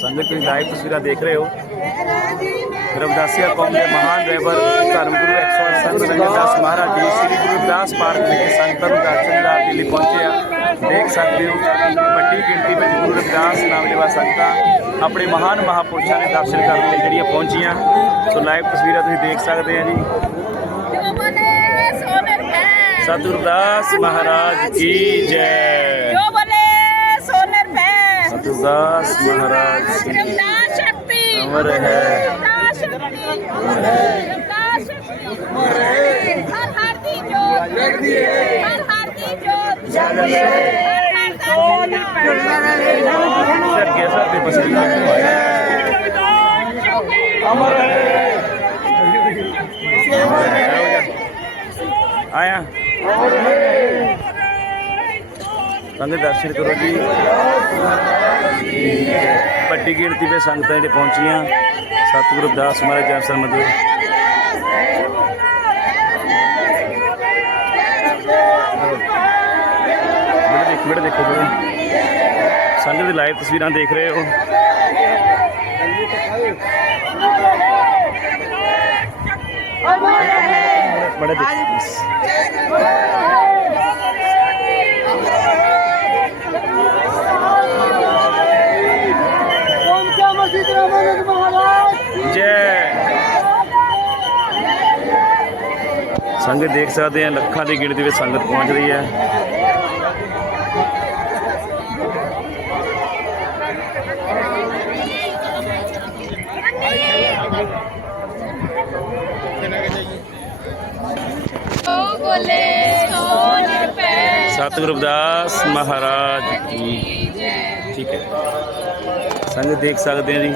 ਸੰਗਤ ਤੁਸੀਂ ਲਾਈਵ ਤਸਵੀਰਾਂ ਦੇਖ ਰਹੇ ਹੋ। ਰਵਦਾਸੀਆ ਕੌਮ ਦੇ ਮਹਾਨ ਰਹਿਬਰ ਧਰਮ ਗੁਰੂ 108 ਸੰਤ ਰੰਗਦਾਸ ਮਹਾਰਾਜ ਜੀ, ਸ੍ਰੀ ਗੁਰੂ ਰਵਿਦਾਸ ਪਾਰਕ ਵਿਖੇ ਸੰਗਤਾਂ ਨੂੰ ਦਰਸ਼ਨ ਦਿਦਾਰ ਦੇ ਲਈ ਪਹੁੰਚੇ ਆ। ਦੇਖ ਸਕਦੇ ਹੋ ਵੱਡੀ ਗਿਣਤੀ ਵਿੱਚ ਗੁਰੂ ਰਵਿਦਾਸ ਨਾਮ ਦੇ ਸੰਗਤਾਂ ਆਪਣੇ ਮਹਾਨ ਮਹਾਪੁਰਸ਼ਾਂ ਦੇ ਦਰਸ਼ਨ ਕਰਨ ਲਈ ਜਿਹੜੀਆਂ ਪਹੁੰਚੀਆਂ। ਸੋ ਲਾਈਵ ਤਸਵੀਰਾਂ ਤੁਸੀਂ ਦੇਖ ਸਕਦੇ ਆ ਜੀ। ਸਤਿਗੁਰੂ ਰਵਿਦਾਸ ਮਹਾਰਾਜ ਕੀ ਜੈ। ਜੋ ਬਲੇ ਸੋਨਰ ਪੈ ਸਤਿਗੁਰੂ ਰਵਿਦਾਸ ਮਹਾਰਾਜ ਕੀ ਸ਼ਕਤੀ। ਅਮਰ ਹੈ। ਜਗਦਾ ਸ਼ਕਤੀ। ਜਗਦਾ ਸ਼ਕਤੀ। ਹਰ ਹਰ ਦੀ ਜੋਤ। ਜਗਦੀ ਹੈ। ਹਰ ਹਰ ਦੀ ਜੋਤ। ਜਗਦੀ ਹੈ। ਸੋਨਰ ਪੈ ਸਰਗੇ ਸਾਹਿਬ ਦੇ ਪਸੰਦ ਅਮਰ ਆਇਆ। ਸੰਗਤ ਦਰਸ਼ਨ ਕਰੋ ਜੀ। ਵੱਡੀ ਗਿਣਤੀ ਵਿੱਚ ਸੰਗਤਾਂ ਜਿਹੜੇ ਪਹੁੰਚੀਆਂ। ਸਤਿਗੁਰੂ ਰਵਿਦਾਸ ਮਹਾਰਾਜ ਜਨ ਸਰਮਦ ਬੜੇ ਦੇਖੋ ਬੜੇ ਸੰਗਤ ਦੀ ਲਾਈਵ ਤਸਵੀਰਾਂ ਦੇਖ ਰਹੇ ਹੋ। ਬੜੇ ਦੇਖ ਜੈ। ਸੰਗਤ ਦੇਖ ਸਕਦੇ ਆ ਲੱਖਾਂ ਦੀ ਗਿਣਤੀ ਵਿੱਚ ਸੰਗਤ ਪਹੁੰਚ ਰਹੀ ਹੈ ਜੋ ਬਲੇ ਸਤਿਗੁਰੂ ਰਵਿਦਾਸ ਮਹਾਰਾਜ ਕੀ ਠੀਕ ਹੈ। ਸੰਗਤ ਦੇਖ ਸਕਦੇ ਆ ਜੀ?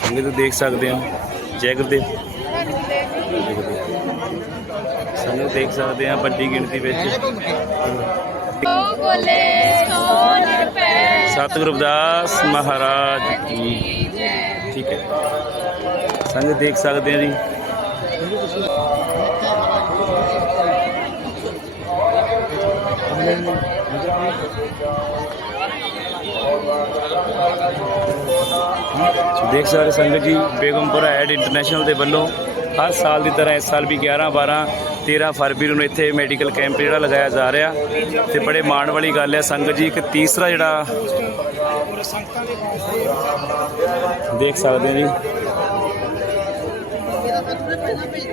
ਸੰਗਤ ਦੇਖ ਸਕਦੇ ਹੋ? ਜੈ ਗੁਰਦੇਵ। ਸੰਗਤ ਦੇਖ ਸਕਦੇ ਆ ਵੱਡੀ ਗਿਣਤੀ ਵਿੱਚ। ਬਲੇ ਸਤਿਗੁਰੂ ਰਵਿਦਾਸ ਮਹਾਰਾਜ ਕੀ ਠੀਕ ਹੈ। ਸੰਗਤ ਦੇਖ ਸਕਦੇ ਆ ਜੀ? ਦੇਖ ਸਕਦੇ ਸੰਗਤ ਜੀ, ਬੇਗਮਪੁਰਾ ਐਡ ਇੰਟਰਨੈਸ਼ਨਲ ਦੇ ਵੱਲੋਂ ਹਰ ਸਾਲ ਦੀ ਤਰ੍ਹਾਂ ਇਸ ਸਾਲ ਵੀ 11 12 13 ਫਰਵਰੀ ਨੂੰ ਇੱਥੇ ਮੈਡੀਕਲ ਕੈਂਪ ਜਿਹੜਾ ਲਗਾਇਆ ਜਾ ਰਿਹਾ। ਤੇ ਬੜੇ ਮਾਣ ਵਾਲੀ ਗੱਲ ਹੈ ਸੰਗਤ ਜੀ, ਇੱਕ ਤੀਸਰਾ ਜਿਹੜਾ ਦੇਖ ਸਕਦੇ ਜੀ।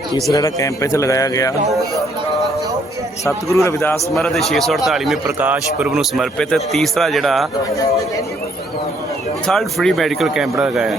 ਤੀਸਰਾ ਜਿਹੜਾ ਕੈਂਪ ਇੱਥੇ ਲਗਾਇਆ ਗਿਆ। ਸਤਿਗੁਰੂ ਰਵਿਦਾਸ ਮਹਾਰਾਜ ਦੇ 648ਵੇਂ ਪ੍ਰਕਾਸ਼ ਪੁਰਬ ਨੂੰ ਸਮਰਪਿਤ ਤੀਸਰਾ ਜਿਹੜਾ ਥਰਡ ਫ੍ਰੀ ਮੈਡੀਕਲ ਕੈਂਪ ਲਗਾਇਆ